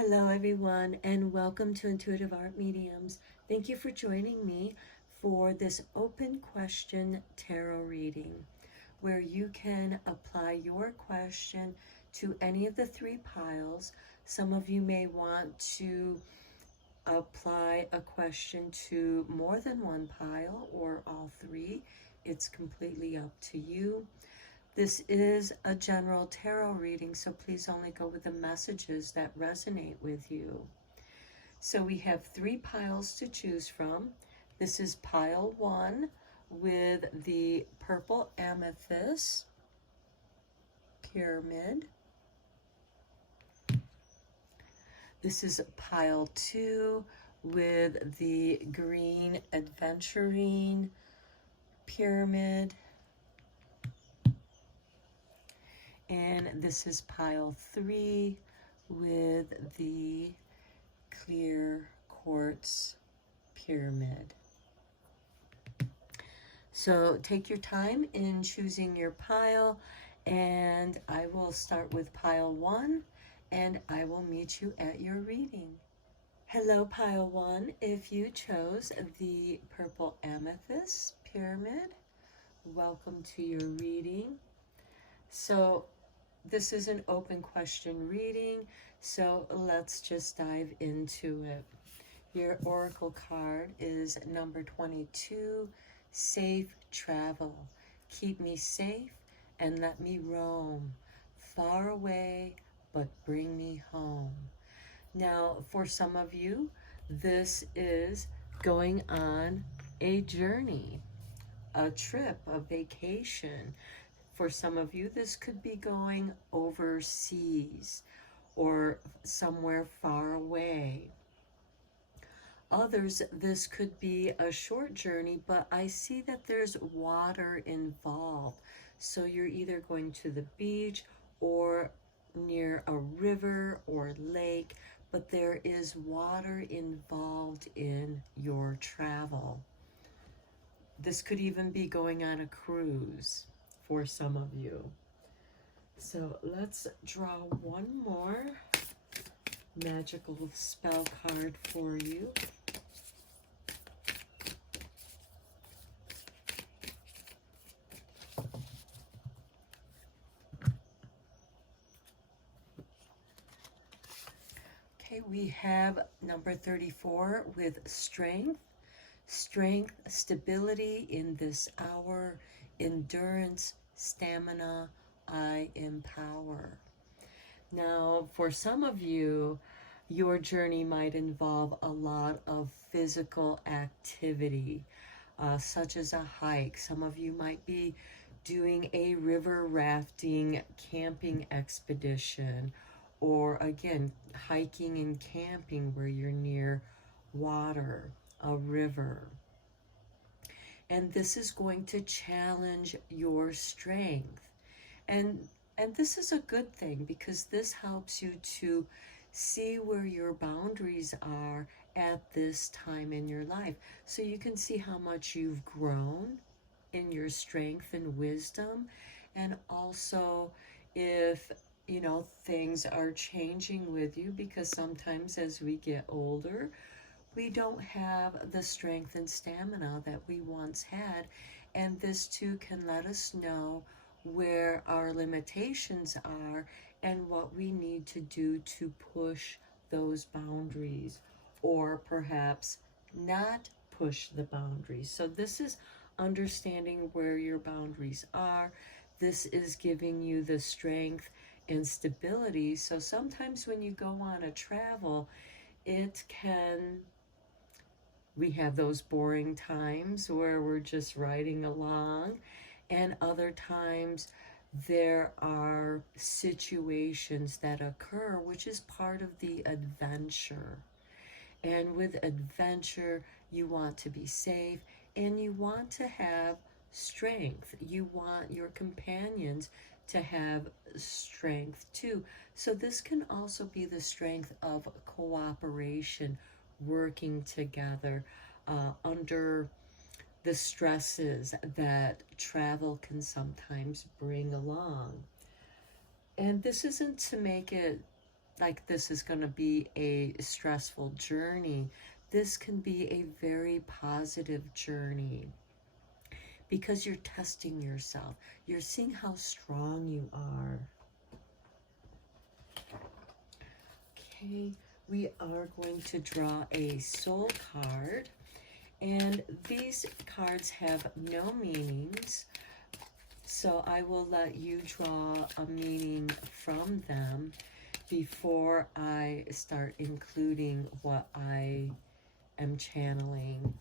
Hello, everyone, and welcome to Intuitive Art Mediums. Thank you for joining me for this open question tarot reading where you can apply your question to any of the three piles. Some of you may want to apply a question to more than one pile or all three. It's completely up to you. This is a general tarot reading, so please only go with the messages that resonate with you. So we have three piles to choose from. This is pile 1 with the purple amethyst pyramid. This is pile 2 with the green adventuring pyramid. And this is pile 3 with the clear quartz pyramid. So take your time in choosing your pile, and I will start with pile 1, and I will meet you at your reading. Hello, pile 1. If you chose the purple amethyst pyramid, welcome to your reading. So this is an open question reading, so let's just dive into it. Your oracle card is number 22, Safe Travel. Keep me safe and let me roam, far away, but bring me home. Now, for some of you, this is going on a journey, a trip, a vacation. For some of you, this could be going overseas or somewhere far away. Others, this could be a short journey, but I see that there's water involved. So you're either going to the beach or near a river or lake, but there is water involved in your travel. This could even be going on a cruise for some of you. So let's draw one more magical spell card for you. Okay, we have number 34 with strength. Strength, stability in this hour, endurance, stamina, I empower. Now, for some of you, your journey might involve a lot of physical activity, such as a hike. Some of you might be doing a river rafting camping expedition, or again, hiking and camping where you're near water, a river. And this is going to challenge your strength. And this is a good thing because this helps you to see where your boundaries are at this time in your life. So you can see how much you've grown in your strength and wisdom. And also if, you know, things are changing with you, because sometimes as we get older, we don't have the strength and stamina that we once had. And this too can let us know where our limitations are and what we need to do to push those boundaries, or perhaps not push the boundaries. So this is understanding where your boundaries are. This is giving you the strength and stability. So sometimes when you go on a travel, we have those boring times where we're just riding along, and other times there are situations that occur, which is part of the adventure. And with adventure, you want to be safe and you want to have strength. You want your companions to have strength too. So this can also be the strength of cooperation, working together under the stresses that travel can sometimes bring along. And this isn't to make it like this is going to be a stressful journey. This can be a very positive journey because you're testing yourself. You're seeing how strong you are. Okay, we are going to draw a soul card. And these cards have no meanings, so I will let you draw a meaning from them before I start including what I am channeling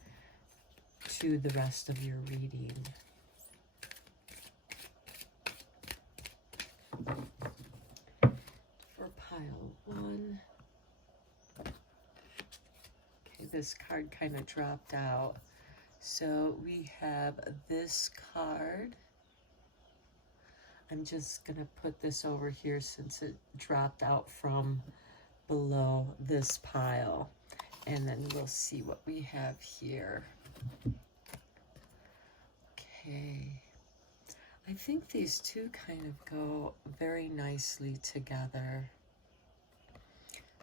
to the rest of your reading. For pile 1. Okay, this card kind of dropped out. So we have this card. I'm just going to put this over here since it dropped out from below this pile. And then we'll see what we have here. Okay. I think these two kind of go very nicely together,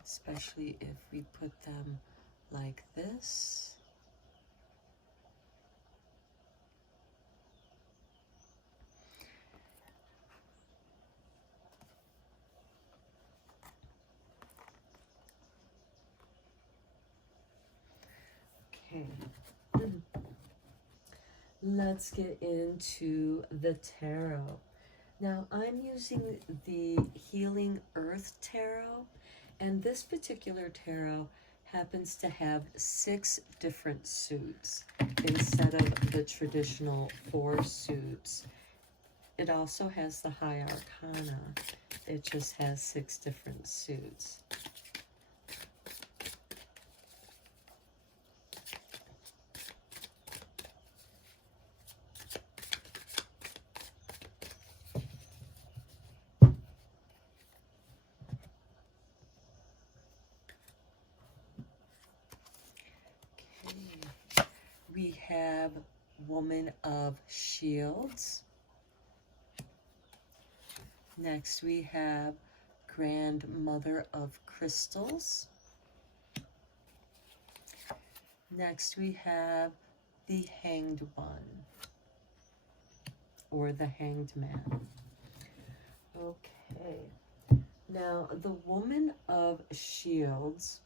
especially if we put them like this. Okay. Let's get into the tarot. Now, I'm using the Healing Earth Tarot, and this particular tarot happens to have 6 different suits instead of the traditional 4 suits. It also has the High Arcana. It just has 6 different suits. We have Woman of Shields. Next we have Grandmother of Crystals. Next we have the Hanged One, or the Hanged Man. Okay, now the Woman of Shields,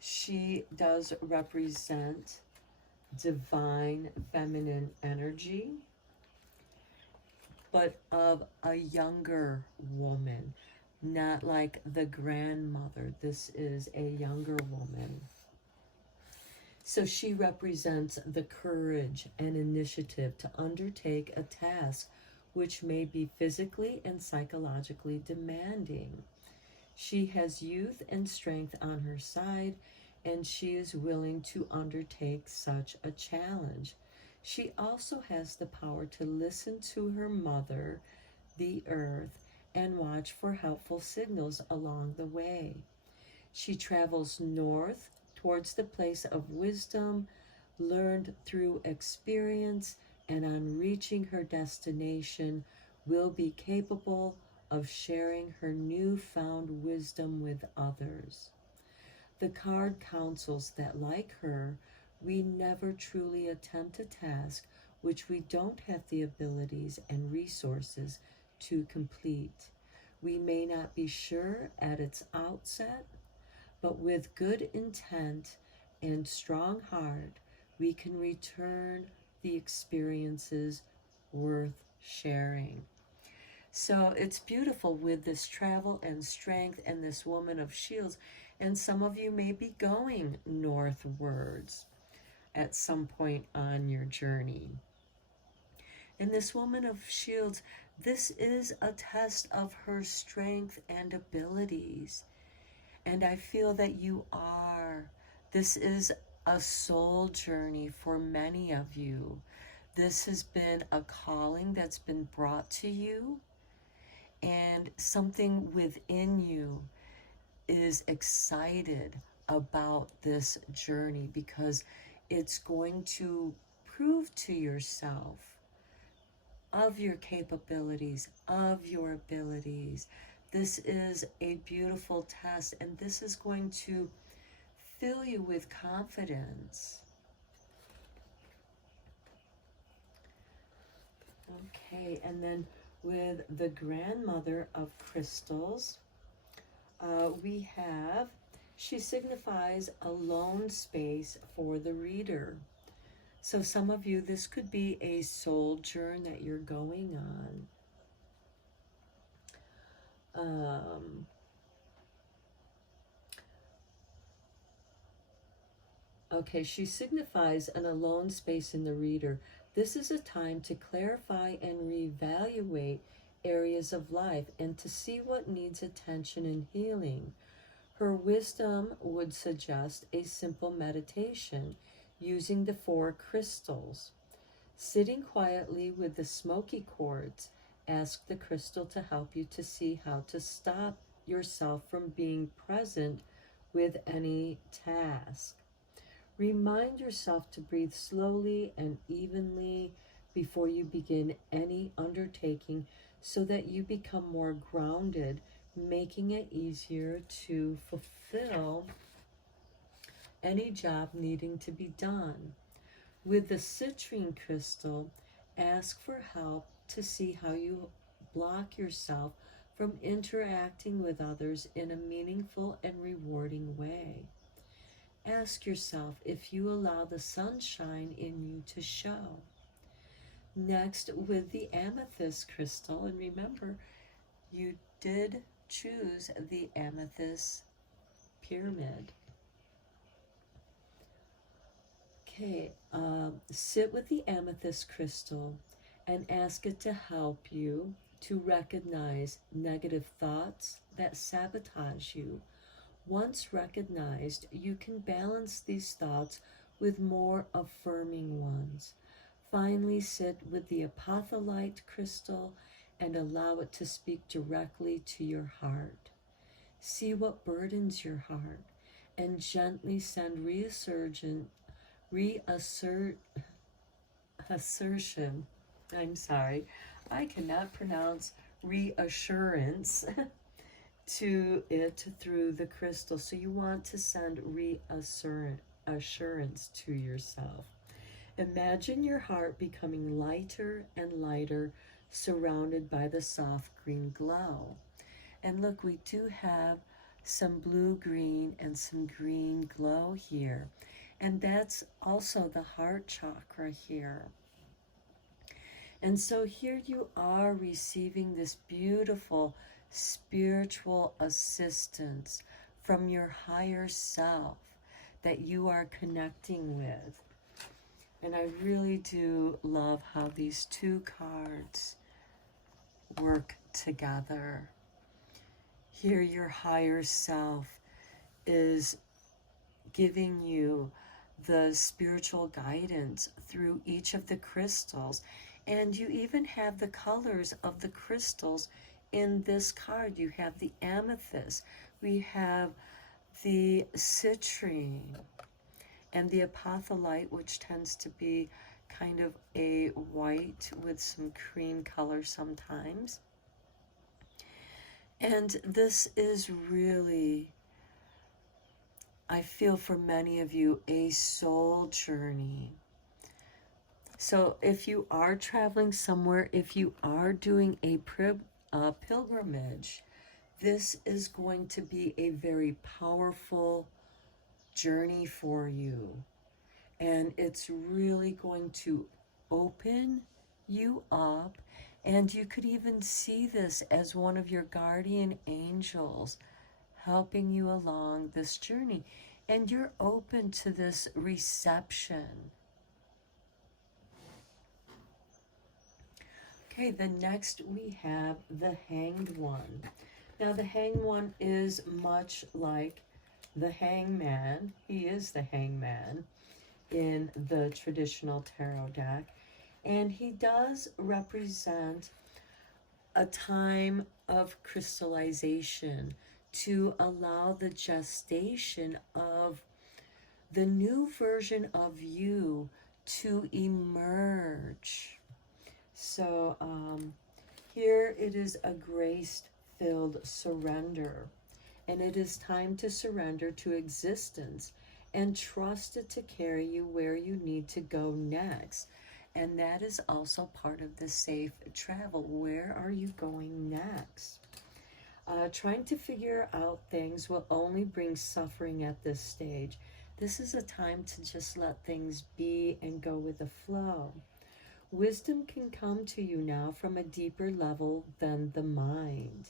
she does represent divine feminine energy, but of a younger woman, not like the grandmother. This is a younger woman. So she represents the courage and initiative to undertake a task which may be physically and psychologically demanding. She has youth and strength on her side, and she is willing to undertake such a challenge. She also has the power to listen to her mother, the earth, and watch for helpful signals along the way. She travels north towards the place of wisdom, learned through experience, and on reaching her destination will be capable of sharing her newfound wisdom with others. The card counsels that, like her, we never truly attempt a task which we don't have the abilities and resources to complete. We may not be sure at its outset, but with good intent and strong heart, we can return the experiences worth sharing. So it's beautiful with this travel and strength and this Woman of Shields. And some of you may be going northwards at some point on your journey. And this Woman of Shields, this is a test of her strength and abilities. And I feel that you are. This is a soul journey for many of you. This has been a calling that's been brought to you, and something within you is excited about this journey because it's going to prove to yourself of your capabilities, of your abilities, This is a beautiful test, and this is going to fill you with confidence. Okay, and then with the grandmother of crystals, she signifies a lone space for the reader. So some of you, this could be a sojourn that you're going on. Okay, she signifies an alone space in the reader. This is a time to clarify and reevaluate areas of life and to see what needs attention and healing. Her wisdom would suggest a simple meditation using the 4 crystals. Sitting quietly with the smoky quartz, ask the crystal to help you to see how to stop yourself from being present with any task. Remind yourself to breathe slowly and evenly before you begin any undertaking so that you become more grounded, making it easier to fulfill any job needing to be done. With the citrine crystal, ask for help to see how you block yourself from interacting with others in a meaningful and rewarding way. Ask yourself if you allow the sunshine in you to show. Next, with the amethyst crystal, and remember, you did choose the amethyst pyramid. Okay, sit with the amethyst crystal and ask it to help you to recognize negative thoughts that sabotage you. Once recognized, you can balance these thoughts with more affirming ones. Finally, sit with the apotholite crystal and allow it to speak directly to your heart. See what burdens your heart and gently send reassertion. I cannot pronounce reassurance to it through the crystal. So you want to send reassurance to yourself. Imagine your heart becoming lighter and lighter, surrounded by the soft green glow. And look, we do have some blue-green and some green glow here. And that's also the heart chakra here. And so here you are receiving this beautiful spiritual assistance from your higher self that you are connecting with. And I really do love how these 2 cards work together. Here your higher self is giving you the spiritual guidance through each of the crystals. And you even have the colors of the crystals in this card. You have the amethyst, we have the citrine, and the apotholite, which tends to be kind of a white with some cream color sometimes. And this is really, I feel for many of you, a soul journey. So if you are traveling somewhere, if you are doing a pilgrimage, this is going to be a very powerful journey for you. And it's really going to open you up. And you could even see this as one of your guardian angels helping you along this journey. And you're open to this reception. Okay, then next we have the Hanged One. Now the Hanged One is much like the Hangman. He is the Hangman in the traditional tarot deck. And he does represent a time of crystallization to allow the gestation of the new version of you to emerge. So here it is a graced filled surrender. And it is time to surrender to existence and trust it to carry you where you need to go next. And that is also part of the safe travel. Where are you going next? Trying to figure out things will only bring suffering at this stage. This is a time to just let things be and go with the flow. Wisdom can come to you now from a deeper level than the mind.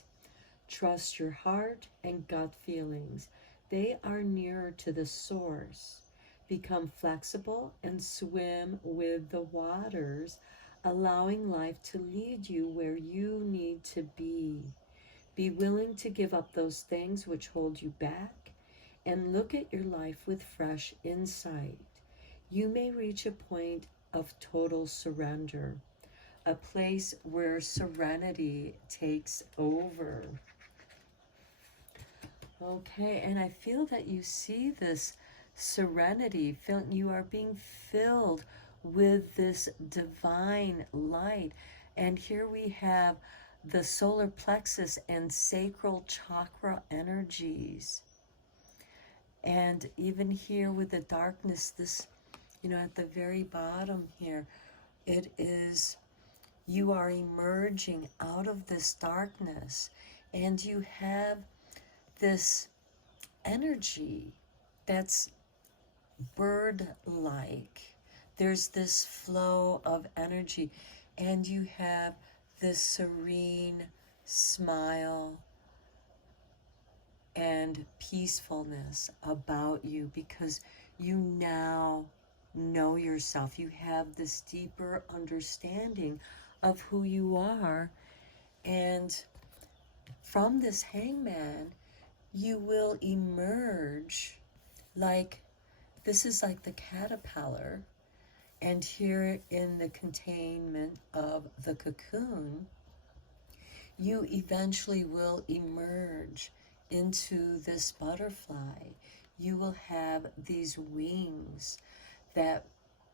Trust your heart and gut feelings. They are nearer to the source. Become flexible and swim with the waters, allowing life to lead you where you need to be. Be willing to give up those things which hold you back and look at your life with fresh insight. You may reach a point of total surrender, a place where serenity takes over. Okay, and I feel that you see this serenity, you are being filled with this divine light. And here we have the solar plexus and sacral chakra energies. And even here with the darkness, this, at the very bottom here, it is, you are emerging out of this darkness, and you have this energy that's bird-like. There's this flow of energy, and you have this serene smile and peacefulness about you because you now know yourself. You have this deeper understanding of who you are, and from this hangman, you will emerge like, this is like the caterpillar, and here in the containment of the cocoon, you eventually will emerge into this butterfly. You will have these wings that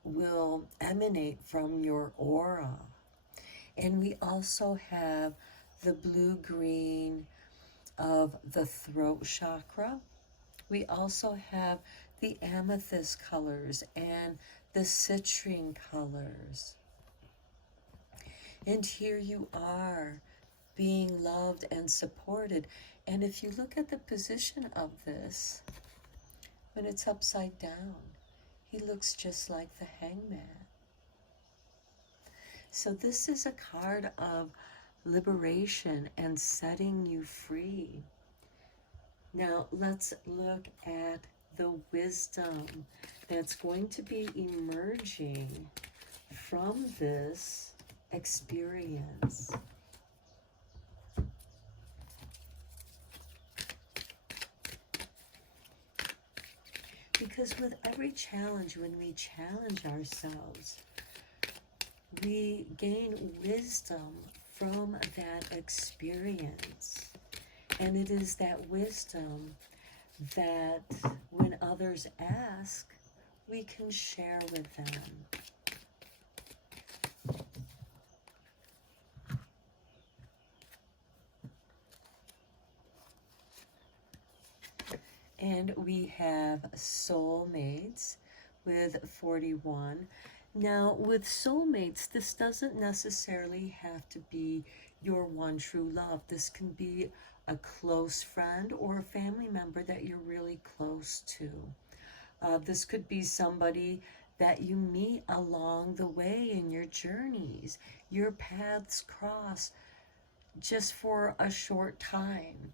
will emanate from your aura. And we also have the blue-green of the throat chakra. We also have the amethyst colors and the citrine colors. And here you are, being loved and supported. And if you look at the position of this, when it's upside down, he looks just like the hangman. So this is a card of liberation and setting you free. Now let's look at the wisdom that's going to be emerging from this experience. Because with every challenge, when we challenge ourselves, we gain wisdom from that experience. And it is that wisdom that when others ask, we can share with them. And we have soulmates with 41. Now, with soulmates, this doesn't necessarily have to be your one true love. This can be a close friend or a family member that you're really close to. This could be somebody that you meet along the way in your journeys. Your paths cross just for a short time.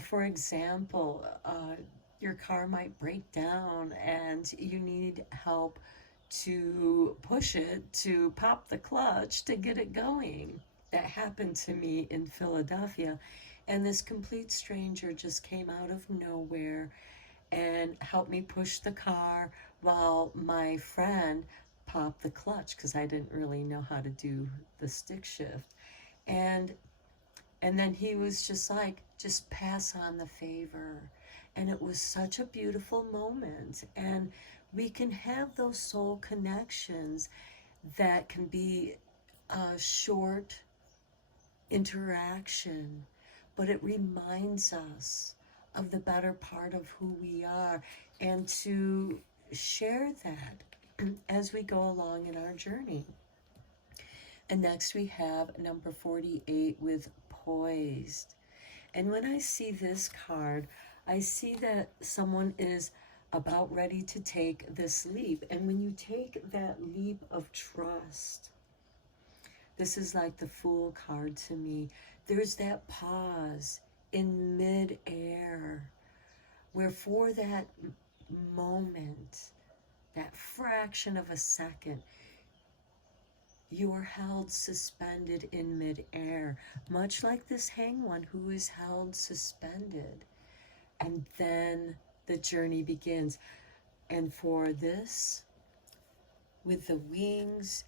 For example, your car might break down and you need help to push it, to pop the clutch to get it going. That happened to me in Philadelphia, and this complete stranger just came out of nowhere and helped me push the car while my friend popped the clutch, because I didn't really know how to do the stick shift. And then he was just like, just pass on the favor. And it was such a beautiful moment. And we can have those soul connections that can be a short interaction, but it reminds us of the better part of who we are, and to share that as we go along in our journey. And next we have number 48 with poised. And when I see this card, I see that someone is about ready to take this leap. And when you take that leap of trust, this is like the Fool card to me. There's that pause in midair where for that moment, that fraction of a second, you are held suspended in midair, much like this hanged one who is held suspended. And then the journey begins. And for this, with the wings,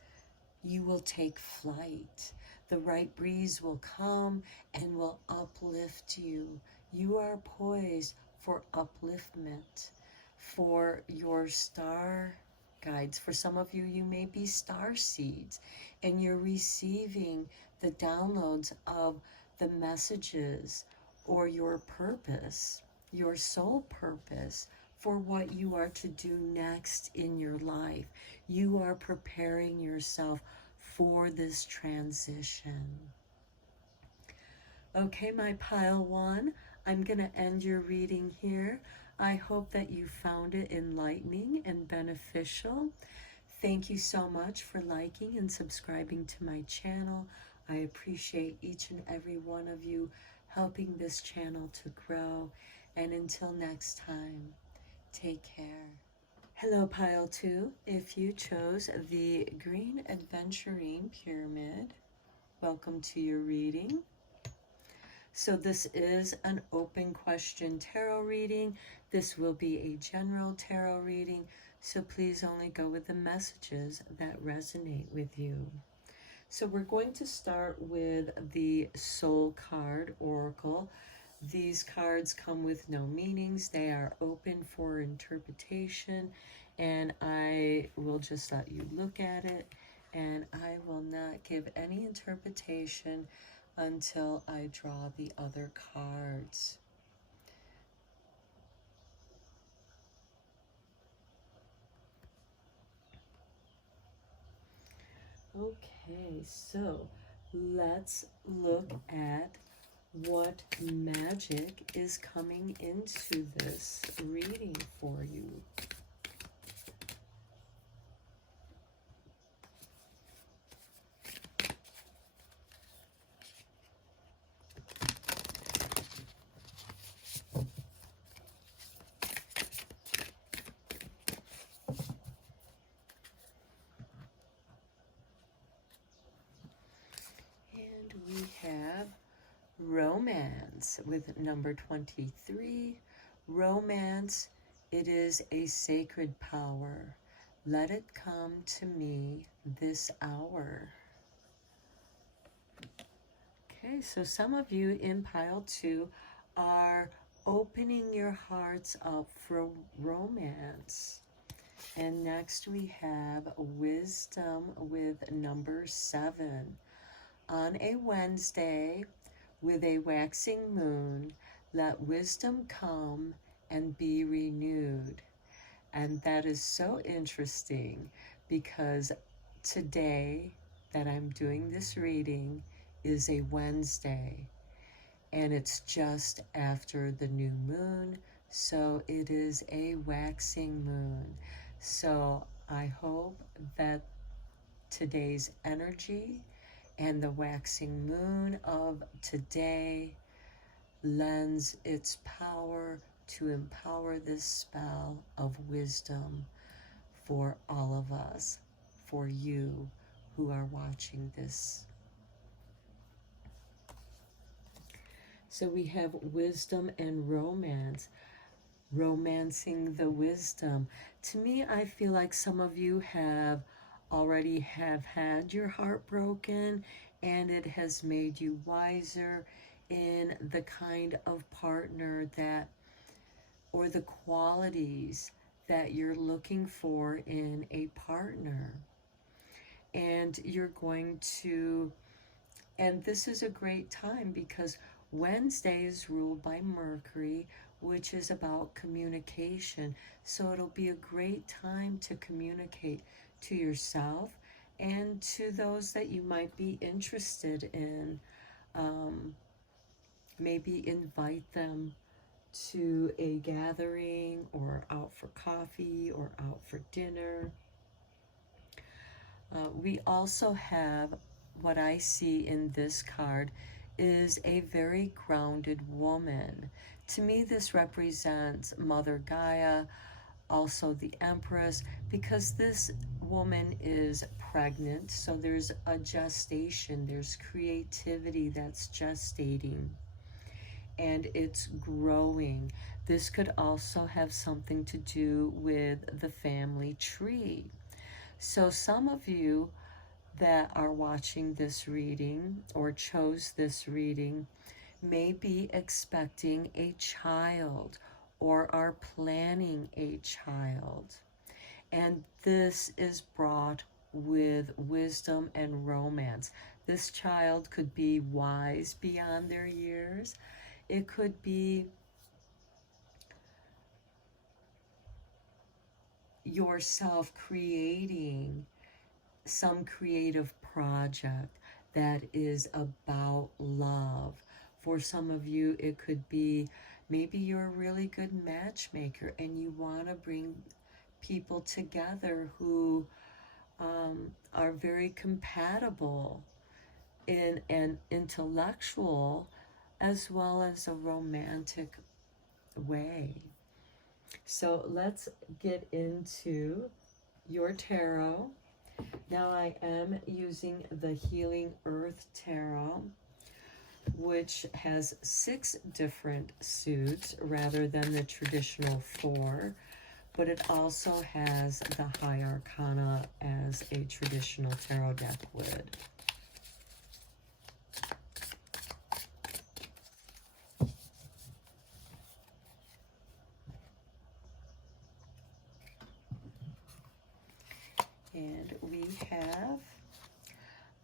you will take flight. The right breeze will come and will uplift you. You are poised for upliftment, for your star guides. For some of you, you may be star seeds, and you're receiving the downloads of the messages or your purpose, your soul purpose, for what you are to do next in your life. You are preparing yourself for this transition. Okay, my pile one, I'm going to end your reading here. I hope that you found it enlightening and beneficial. Thank you so much for liking and subscribing to my channel. I appreciate each and every one of you helping this channel to grow. And until next time, take care. Hello, pile two. If you chose the Green Adventurine Pyramid, welcome to your reading. So this is an open question tarot reading. This will be a general tarot reading, so please only go with the messages that resonate with you. So we're going to start with the Soul card Oracle. These cards come with no meanings. They are open for interpretation, and I will just let you look at it, and I will not give any interpretation until I draw the other cards. Okay, so let's look at what magic is coming into this reading for you. And we have romance with number 23. Romance, it is a sacred power. Let it come to me this hour. Okay, so some of you in pile two are opening your hearts up for romance. And next we have wisdom with number 7. On a Wednesday, with a waxing moon, let wisdom come and be renewed. And that is so interesting because today that I'm doing this reading is a Wednesday, and it's just after the new moon, so it is a waxing moon. So I hope that today's energy and the waxing moon of today lends its power to empower this spell of wisdom for all of us, for you who are watching this. So we have wisdom and romance. Romancing the wisdom. To me, I feel like some of you have already had your heart broken, and it has made you wiser in the kind of partner that, or the qualities that you're looking for in a partner. And you're going to, and this is a great time because Wednesday is ruled by Mercury, which is about communication. So it'll be a great time to communicate to yourself and to those that you might be interested in. Um, Maybe invite them to a gathering or out for coffee or out for dinner. We also have what I see in this card is a very grounded woman. To me, this represents Mother Gaia, also the Empress, because this woman is pregnant, so there's a gestation, there's creativity that's gestating and it's growing. This could also have something to do with the family tree. So, some of you that are watching this reading or chose this reading may be expecting a child or are planning a child. And this is brought with wisdom and romance. This child could be wise beyond their years. It could be yourself creating some creative project that is about love. For some of you, it could be maybe you're a really good matchmaker and you want to bring people together who are very compatible in an intellectual as well as a romantic way. So let's get into your tarot. Now I am using the Healing Earth Tarot, which has 6 different suits rather than the traditional 4, but it also has the High Arcana as a traditional tarot deck would. And we have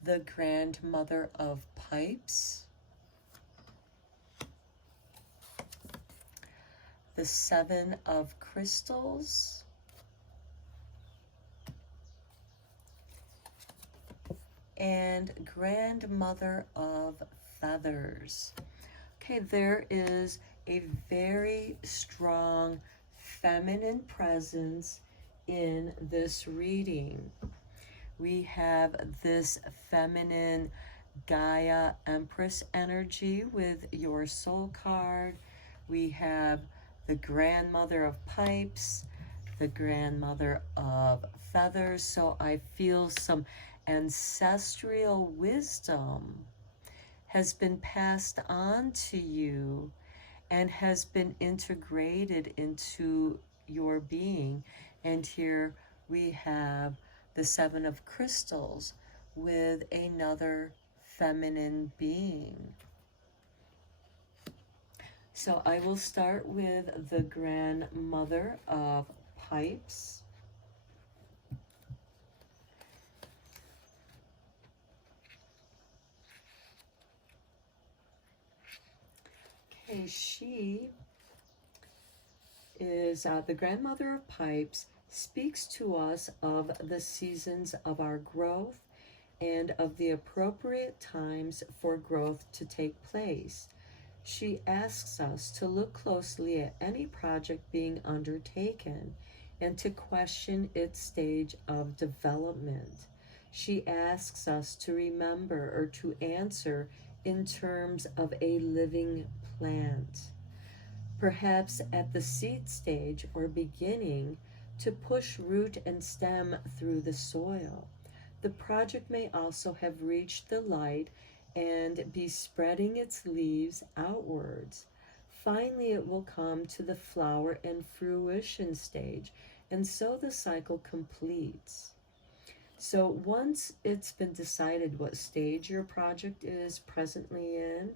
the Grandmother of Pipes, the 7 of Crystals, and Grandmother of Feathers. Okay, there is a very strong feminine presence in this reading. We have this feminine Gaia Empress energy with your soul card. We have the Grandmother of Pipes, the Grandmother of Feathers. So I feel some ancestral wisdom has been passed on to you and has been integrated into your being. And here we have the 7 of Crystals with another feminine being. So I will start with the Grandmother of Pipes. Okay, she is the Grandmother of Pipes, speaks to us of the seasons of our growth and of the appropriate times for growth to take place. She asks us to look closely at any project being undertaken and to question its stage of development. She asks us to remember or to answer in terms of a living plant. Perhaps at the seed stage or beginning, to push root and stem through the soil. The project may also have reached the light and be spreading its leaves outwards. Finally, it will come to the flower and fruition stage, and so the cycle completes. So once it's been decided what stage your project is presently in,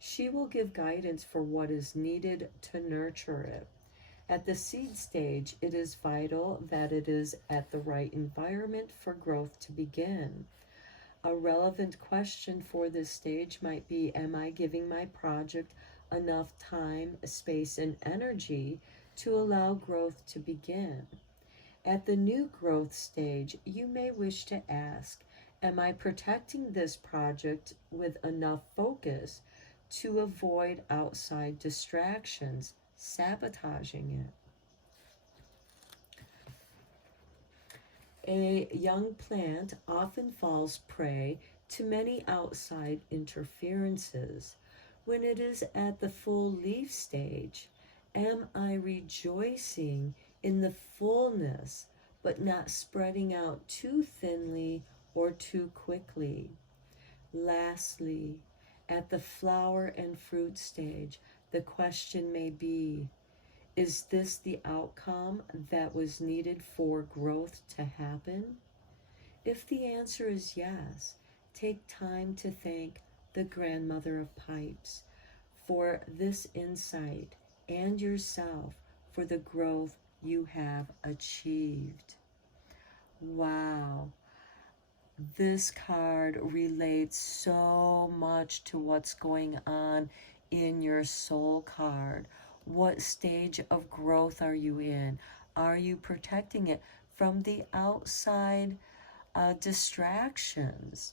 she will give guidance for what is needed to nurture it. At the seed stage, it is vital that it is at the right environment for growth to begin. A relevant question for this stage might be, am I giving my project enough time, space, and energy to allow growth to begin? At the new growth stage, you may wish to ask, am I protecting this project with enough focus to avoid outside distractions sabotaging it? A young plant often falls prey to many outside interferences. When it is at the full leaf stage, am I rejoicing in the fullness but not spreading out too thinly or too quickly? Lastly, at the flower and fruit stage, the question may be, is this the outcome that was needed for growth to happen? If the answer is yes, take time to thank the grandmother of pipes for this insight and yourself for the growth you have achieved. Wow. This card relates so much to what's going on in your soul card. What stage of growth are you in? Are you protecting it from the outside distractions?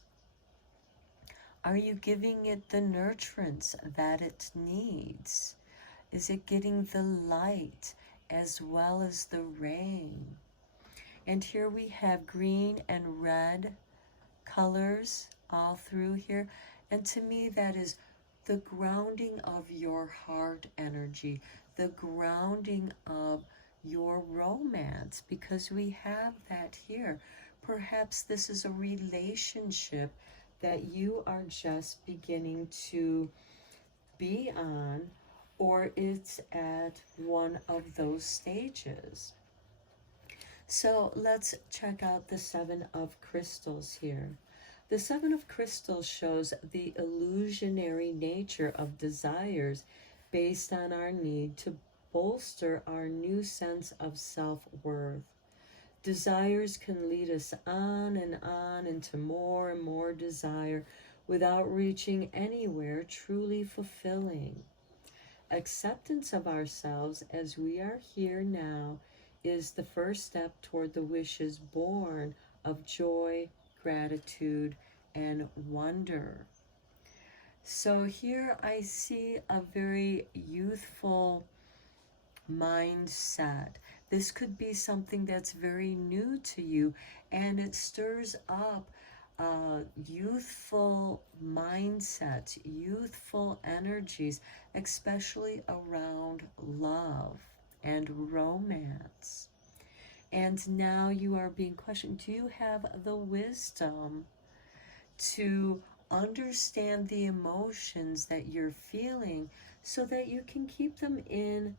Are you giving it the nurturance that it needs? Is it getting the light as well as the rain? And here we have green and red colors all through here. And to me, that is the grounding of your heart energy, the grounding of your romance, because we have that here. Perhaps this is a relationship that you are just beginning to be on, or it's at one of those stages. So let's check out the Seven of Crystals here. The Seven of Crystals shows the illusionary nature of desires based on our need to bolster our new sense of self-worth. Desires can lead us on into more and more desire without reaching anywhere truly fulfilling. Acceptance of ourselves as we are here now is the first step toward the wishes born of joy, gratitude, and wonder. So here I see a very youthful mindset. This could be something that's very new to you, and it stirs up youthful mindsets, youthful energies, especially around love and romance. And now you are being questioned, do you have the wisdom to understand the emotions that you're feeling so that you can keep them in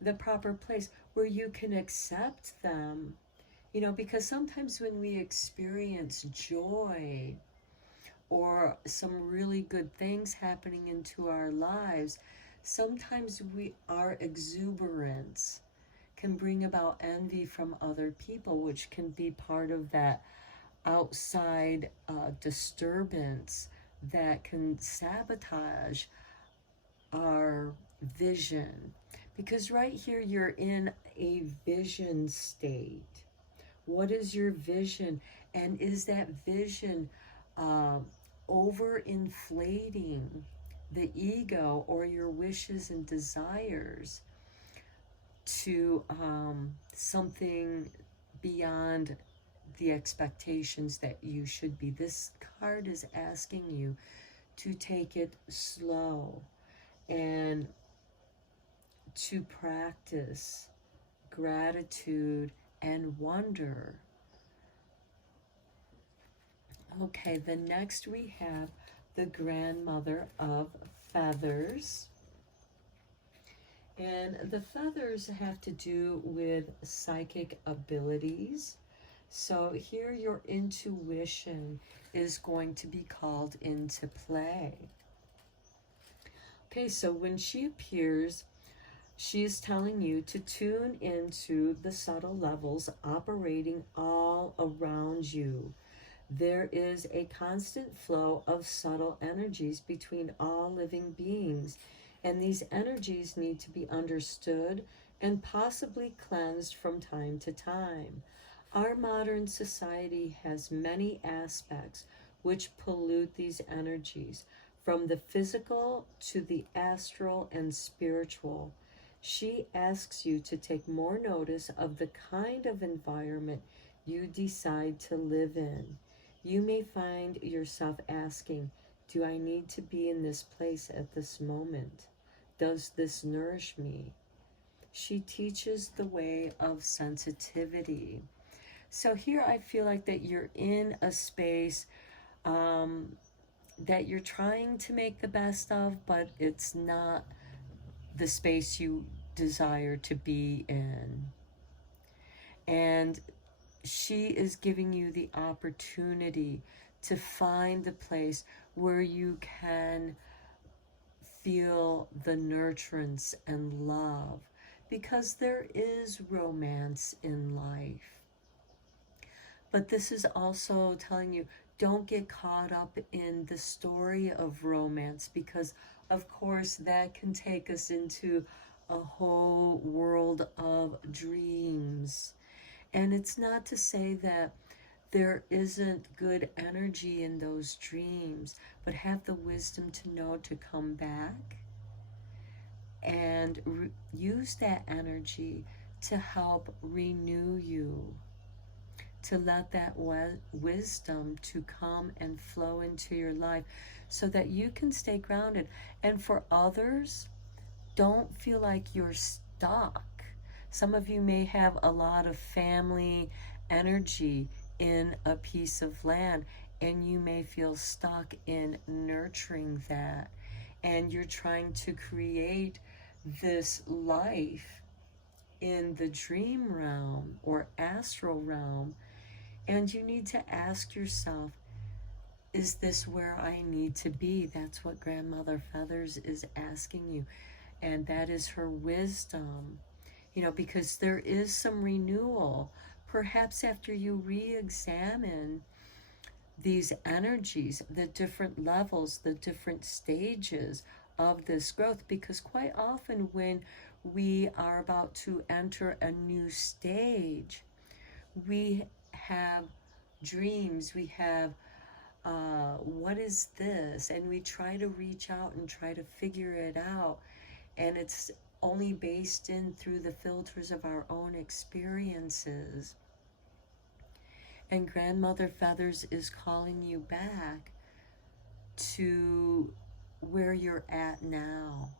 the proper place where you can accept them? You know, because sometimes when we experience joy or some really good things happening into our lives, sometimes our exuberance can bring about envy from other people, which can be part of that outside disturbance that can sabotage our vision. Because right here you're in a vision state. What is your vision? And is that vision overinflating the ego or your wishes and desires to something beyond the expectations that you should be? This card is asking you to take it slow and to practice gratitude and wonder. Okay, the next we have the grandmother of feathers. And the feathers have to do with psychic abilities. So here your intuition is going to be called into play. Okay, so when she appears, she is telling you to tune into the subtle levels operating all around you. There is a constant flow of subtle energies between all living beings, and these energies need to be understood and possibly cleansed from time to time. Our modern society has many aspects which pollute these energies, from the physical to the astral and spiritual. She asks you to take more notice of the kind of environment you decide to live in. You may find yourself asking, do I need to be in this place at this moment? Does this nourish me? She teaches the way of sensitivity. So here I feel like that you're in a space that you're trying to make the best of, but it's not the space you desire to be in. And she is giving you the opportunity to find the place where you can feel the nurturance and love, because there is romance in life. But this is also telling you, don't get caught up in the story of romance, because of course that can take us into a whole world of dreams. And it's not to say that there isn't good energy in those dreams, but have the wisdom to know to come back and use that energy to help renew you, to let that wisdom to come and flow into your life so that you can stay grounded. And for others, don't feel like you're stuck. Some of you may have a lot of family energy in a piece of land, and you may feel stuck in nurturing that. And you're trying to create this life in the dream realm or astral realm. And you need to ask yourself, is this where I need to be? That's what Grandmother Feathers is asking you. And that is her wisdom, because there is some renewal. Perhaps after you re-examine these energies, the different levels, the different stages of this growth, because quite often when we are about to enter a new stage, we have dreams, we have what is this? And we try to reach out and try to figure it out. And it's only based in through the filters of our own experiences. And Grandmother Feathers is calling you back to where you're at now.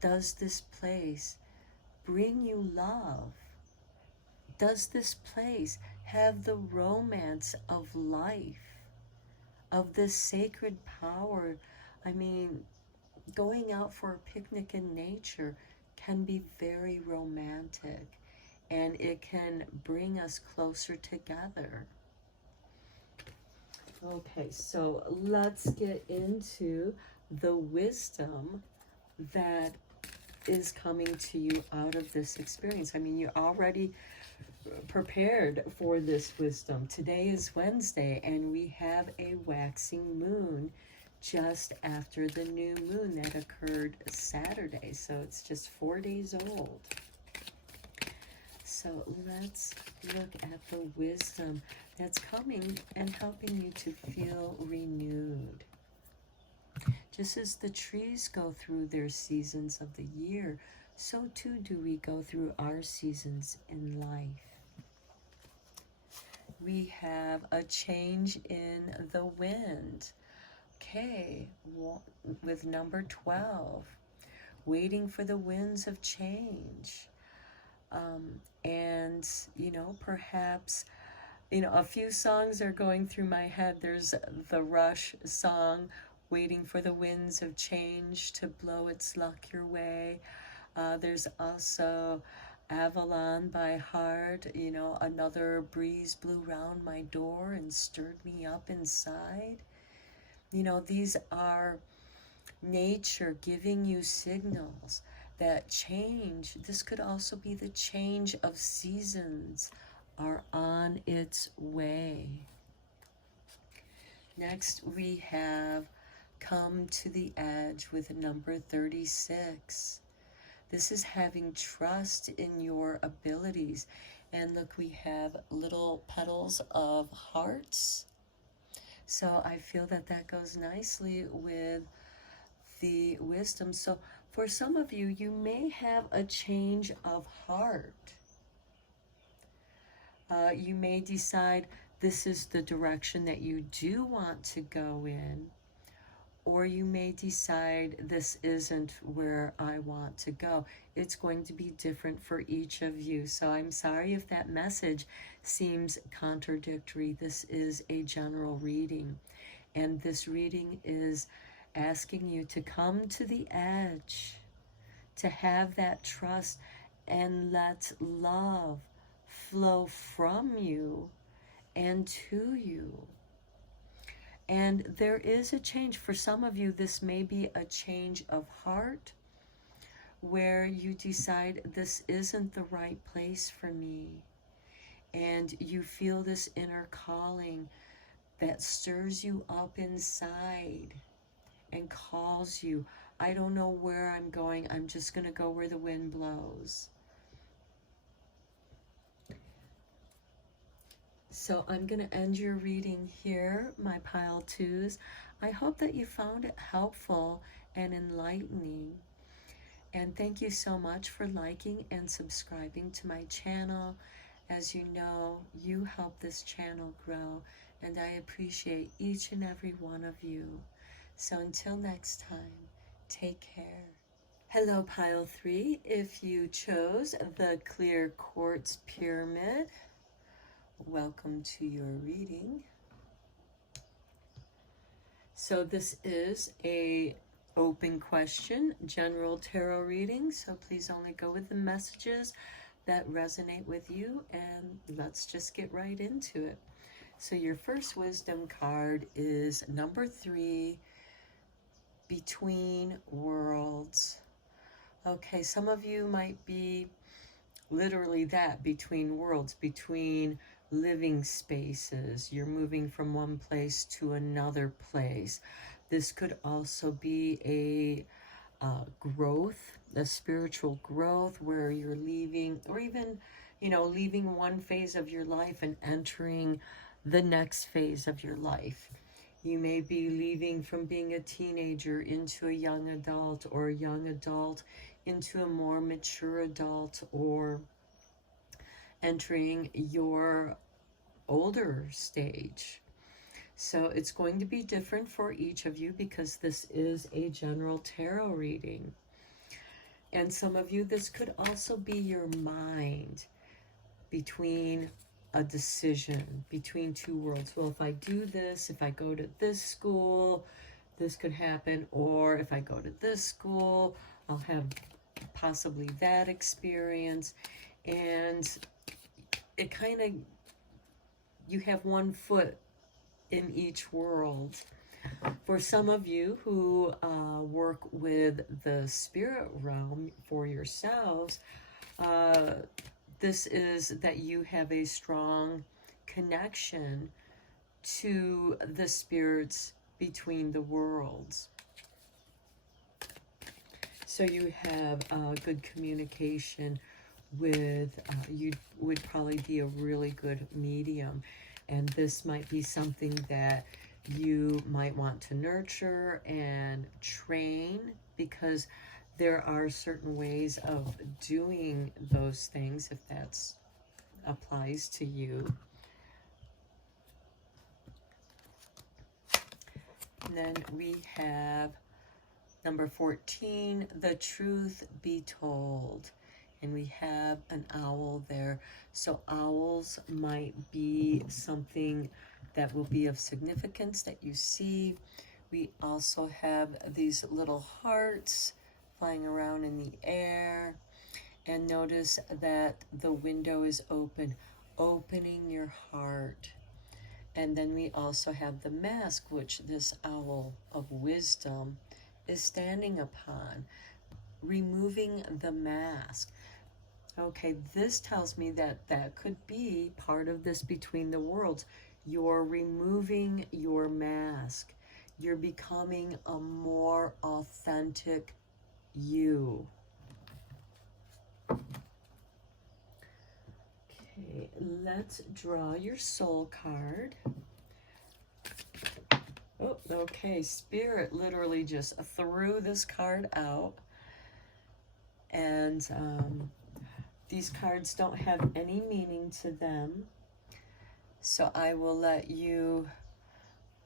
Does this place bring you love? Does this place have the romance of life, of this sacred power? I mean, going out for a picnic in nature can be very romantic, and it can bring us closer together. Okay, so let's get into the wisdom that is coming to you out of this experience. I mean, you're already prepared for this wisdom. Today is Wednesday, and we have a waxing moon just after the new moon that occurred Saturday. So it's just 4 days old. So let's look at the wisdom that's coming and helping you to feel renewed. Just as the trees go through their seasons of the year, so too do we go through our seasons in life. We have a change in the wind. Okay, with number 12, waiting for the winds of change. And, perhaps, a few songs are going through my head. There's the Rush song, Waiting for the Winds of Change to Blow Its Luck Your Way. There's also Avalon by Heart, another breeze blew round my door and stirred me up inside. These are nature giving you signals that change, this could also be the change of seasons, are on its way. Next, we have come to the edge with number 36. This is having trust in your abilities. And look, we have little petals of hearts. So I feel that that goes nicely with the wisdom. So for some of you, you may have a change of heart. You may decide this is the direction that you do want to go in, or you may decide this isn't where I want to go. It's going to be different for each of you. So I'm sorry if that message seems contradictory. This is a general reading, and this reading is asking you to come to the edge, to have that trust, and let love flow from you and to you. And there is a change. For some of you, this may be a change of heart where you decide this isn't the right place for me. And you feel this inner calling that stirs you up inside and calls you. I don't know where I'm going. I'm just going to go where the wind blows. So I'm going to end your reading here, my pile twos. I hope that you found it helpful and enlightening. And thank you so much for liking and subscribing to my channel. As you know, you help this channel grow, and I appreciate each and every one of you. So until next time, take care. Hello, pile 3. If you chose the clear quartz pyramid, welcome to your reading. So this is a open question, general tarot reading, so please only go with the messages that resonate with you, and let's just get right into it. So your first wisdom card is number 3, between worlds. Okay, some of you might be literally that, between worlds, between living spaces. You're moving from one place to another place. This could also be a growth, a spiritual growth, where you're leaving, or even, leaving one phase of your life and entering the next phase of your life. You may be leaving from being a teenager into a young adult, or a young adult into a more mature adult, or entering your older stage. So it's going to be different for each of you because this is a general tarot reading. And some of you, this could also be your mind between a decision, between two worlds. Well, if I do this, if I go to this school, this could happen. Or if I go to this school, I'll have possibly that experience. And it kind of, you have one foot in each world. For some of you who work with the spirit realm for yourselves, this is that you have a strong connection to the spirits between the worlds. So you have good communication with, you would probably be a really good medium. And this might be something that you might want to nurture and train, because there are certain ways of doing those things if that applies to you. And then we have number 14, the truth be told. And we have an owl there. So owls might be something that will be of significance that you see. We also have these little hearts flying around in the air. And notice that the window is open, opening your heart. And then we also have the mask, which this owl of wisdom is standing upon, removing the mask. Okay, this tells me that that could be part of this between the worlds. You're removing your mask. You're becoming a more authentic you. Okay, let's draw your soul card. Oh, okay, Spirit literally just threw this card out. And these cards don't have any meaning to them. So I will let you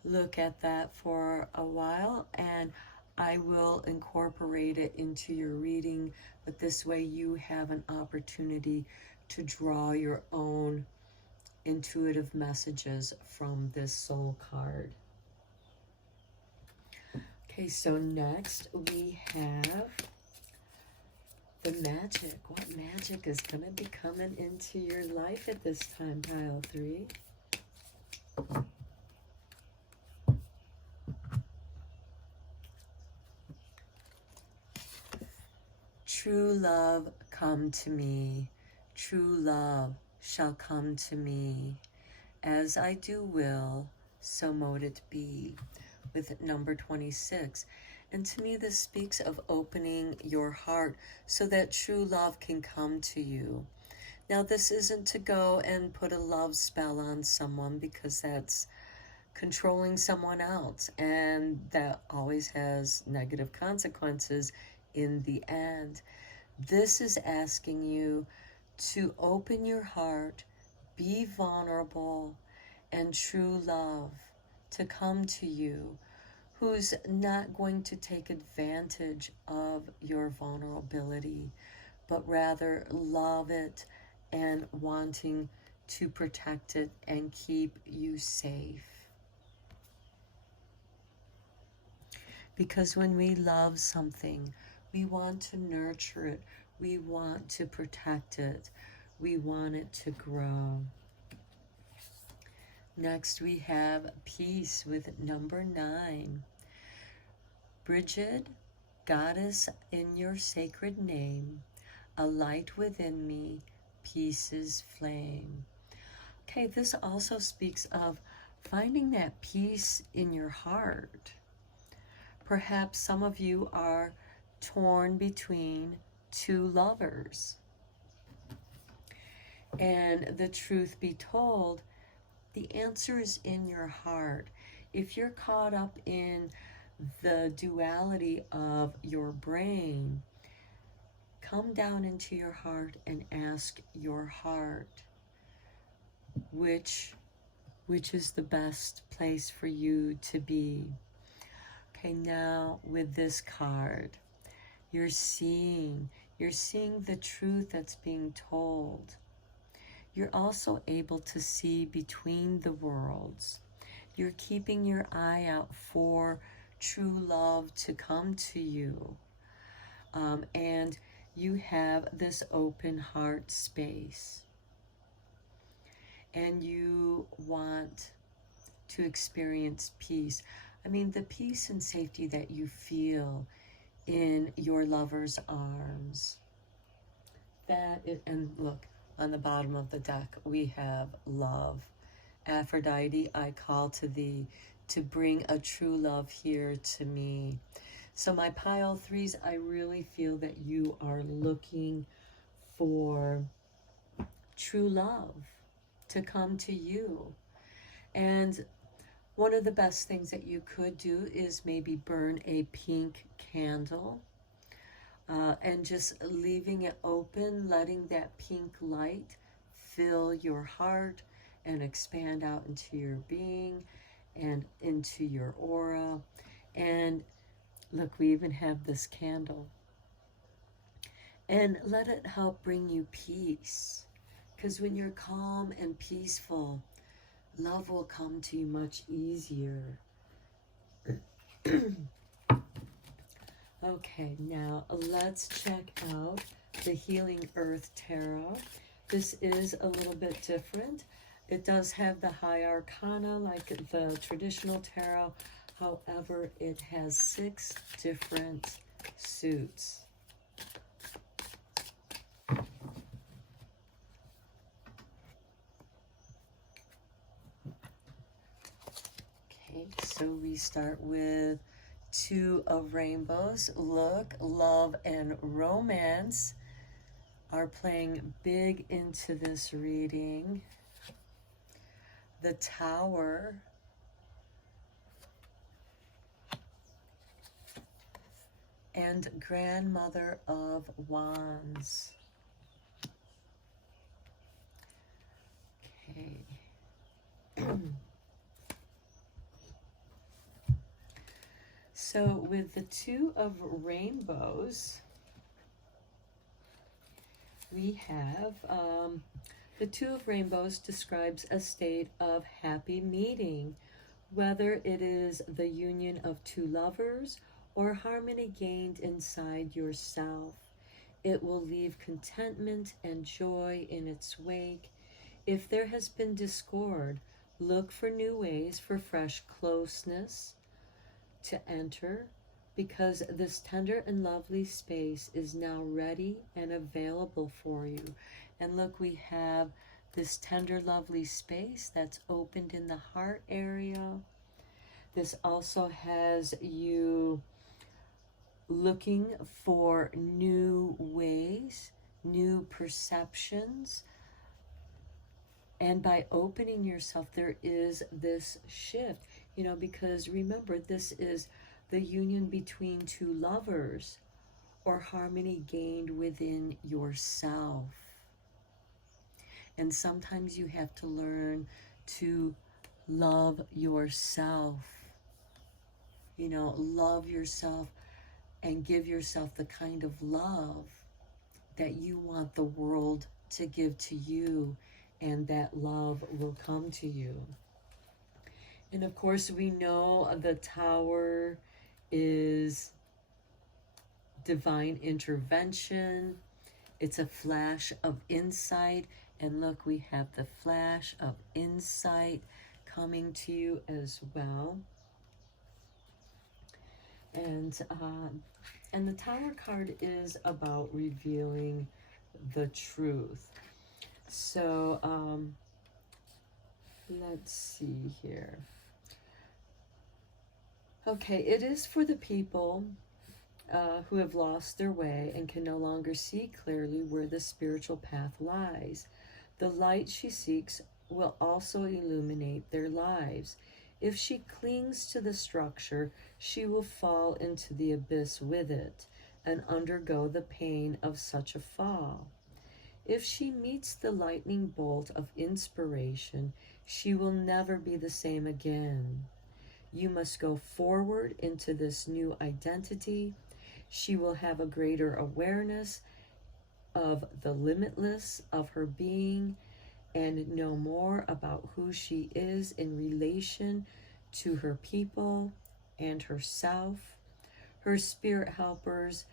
look at that for a while, and I will incorporate it into your reading, but this way you have an opportunity to draw your own intuitive messages from this soul card. Okay, so next we have the magic. What magic is going to be coming into your life at this time, pile 3? True love, come to me. True love shall come to me. As I do will, so mote it be. With number 26. And to me, this speaks of opening your heart so that true love can come to you. Now, this isn't to go and put a love spell on someone, because that's controlling someone else, and that always has negative consequences in the end. This is asking you to open your heart, be vulnerable, and true love to come to you, who's not going to take advantage of your vulnerability, but rather love it and wanting to protect it and keep you safe. Because when we love something, we want to nurture it, we want to protect it, we want it to grow. Next we have peace with number 9. Bridget, goddess in your sacred name, a light within me, peace's flame. Okay, this also speaks of finding that peace in your heart. Perhaps some of you are torn between 2 lovers. And the truth be told, the answer is in your heart. If you're caught up in the duality of your brain, come down into your heart and ask your heart, which is the best place for you to be. Okay, now with this card, you're seeing the truth that's being told. You're also able to see between the worlds. You're keeping your eye out for true love to come to you. And you have this open heart space. And you want to experience peace. I mean, the peace and safety that you feel in your lover's arms. And look, on the bottom of the deck, we have love. Aphrodite, I call to thee to bring a true love here to me. So my pile 3s, I really feel that you are looking for true love to come to you. And one of the best things that you could do is maybe burn a pink candle and just leaving it open, letting that pink light fill your heart and expand out into your being and into your aura. And look, we even have this candle. And let it help bring you peace. Because when you're calm and peaceful, love will come to you much easier. Okay, now let's check out the Healing Earth Tarot. This is a little bit different. It does have the high arcana like the traditional tarot. However, it has 6 different suits. So we start with Two of Rainbows. Look, love and romance are playing big into this reading. The Tower. And Grandmother of Wands. Okay. So with the Two of Rainbows, we have the Two of Rainbows describes a state of happy meeting, whether it is the union of two lovers or harmony gained inside yourself. It will leave contentment and joy in its wake. If there has been discord, look for new ways for fresh closeness to enter, because this tender and lovely space is now ready and available for you. And look, we have this tender, lovely space that's opened in the heart area. This also has you looking for new ways, new perceptions. And by opening yourself, there is this shift, you know, because remember, this is the union between two lovers or harmony gained within yourself. And sometimes you have to learn to love yourself, you know, love yourself and give yourself the kind of love that you want the world to give to you, and that love will come to you. And of course, we know the Tower is divine intervention. It's a flash of insight. And look, we have the flash of insight coming to you as well. And the Tower card is about revealing the truth. So let's see here. Okay, it is for the people who have lost their way and can no longer see clearly where the spiritual path lies. The light she seeks will also illuminate their lives. If she clings to the structure, she will fall into the abyss with it and undergo the pain of such a fall. If she meets the lightning bolt of inspiration, she will never be the same again. You must go forward into this new identity. She will have a greater awareness of the limitless of her being and know more about who she is in relation to her people and herself. Her spirit helpers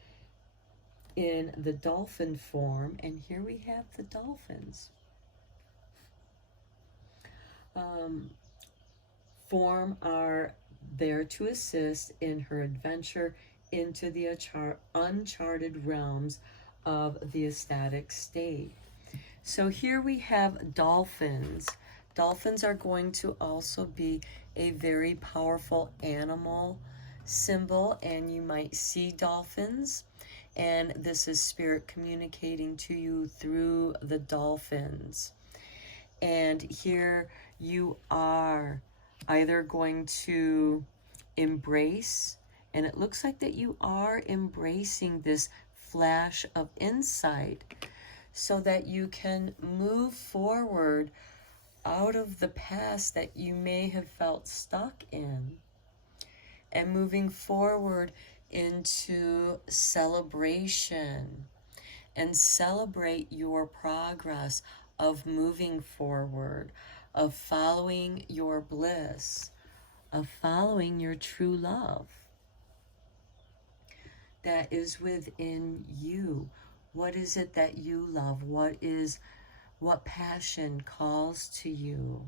in the dolphin form, and here we have the dolphins, form are there to assist in her adventure into the uncharted realms of the ecstatic state. So here we have dolphins. Dolphins are going to also be a very powerful animal symbol, and you might see dolphins, and this is spirit communicating to you through the dolphins. And here you are either going to embrace, and it looks like that you are embracing this flash of insight so that you can move forward out of the past that you may have felt stuck in, and moving forward into celebration, and celebrate your progress of moving forward, of following your bliss, of following your true love that is within you. What is it that you love? What passion calls to you?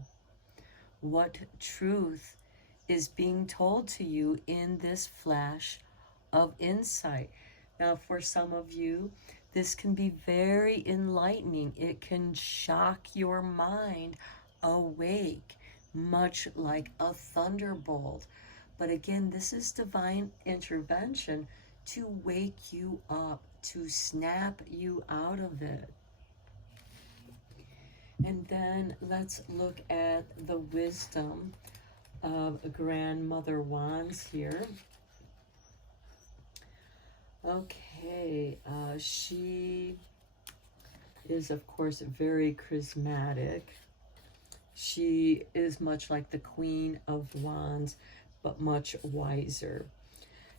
What truth is being told to you in this flash of insight? Now, for some of you, this can be very enlightening. It can shock your mind awake, much like a thunderbolt. But again, this is divine intervention to wake you up, to snap you out of it. And then let's look at the wisdom of Grandmother Wands here. Okay, she is, of course, very charismatic. She is much like the Queen of Wands, but much wiser.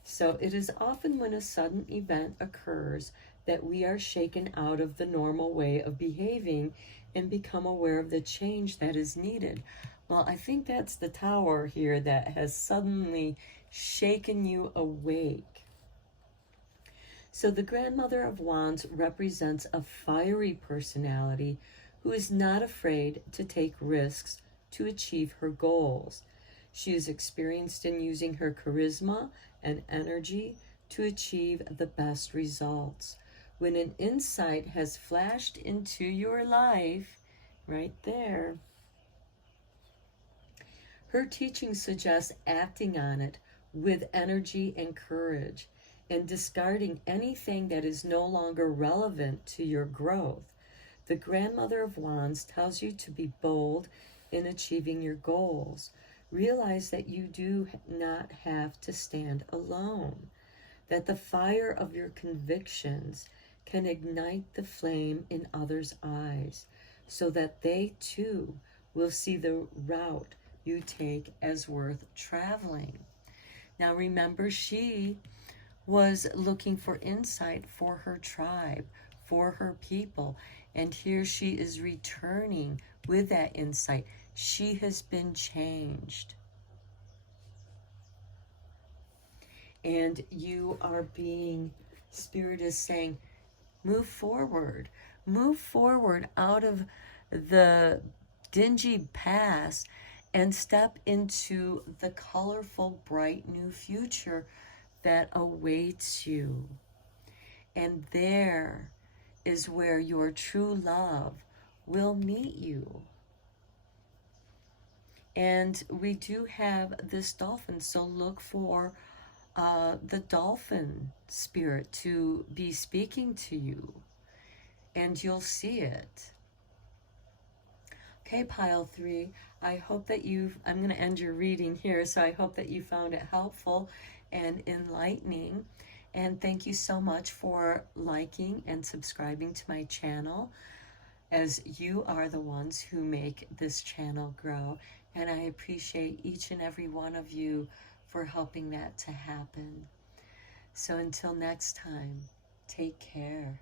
So it is often when a sudden event occurs that we are shaken out of the normal way of behaving and become aware of the change that is needed. Well, I think that's the Tower here that has suddenly shaken you awake. So the Grandmother of Wands represents a fiery personality who is not afraid to take risks to achieve her goals. She is experienced in using her charisma and energy to achieve the best results. When an insight has flashed into your life, right there, her teaching suggests acting on it with energy and courage and discarding anything that is no longer relevant to your growth. The Grandmother of Wands tells you to be bold in achieving your goals. Realize that you do not have to stand alone, that the fire of your convictions can ignite the flame in others' eyes, so that they too will see the route you take as worth traveling. Now remember, she was looking for insight for her tribe, for her people, and here she is returning with that insight. She has been changed. And you are being, Spirit is saying, move forward out of the dingy past and step into the colorful, bright new future that awaits you. And there is where your true love will meet you. And we do have this dolphin, so look for the dolphin spirit to be speaking to you, and you'll see it. Okay, pile 3, I hope that I'm going to end your reading here, so I hope that you found it helpful and enlightening. And thank you so much for liking and subscribing to my channel, as you are the ones who make this channel grow. And I appreciate each and every one of you for helping that to happen. So until next time, take care.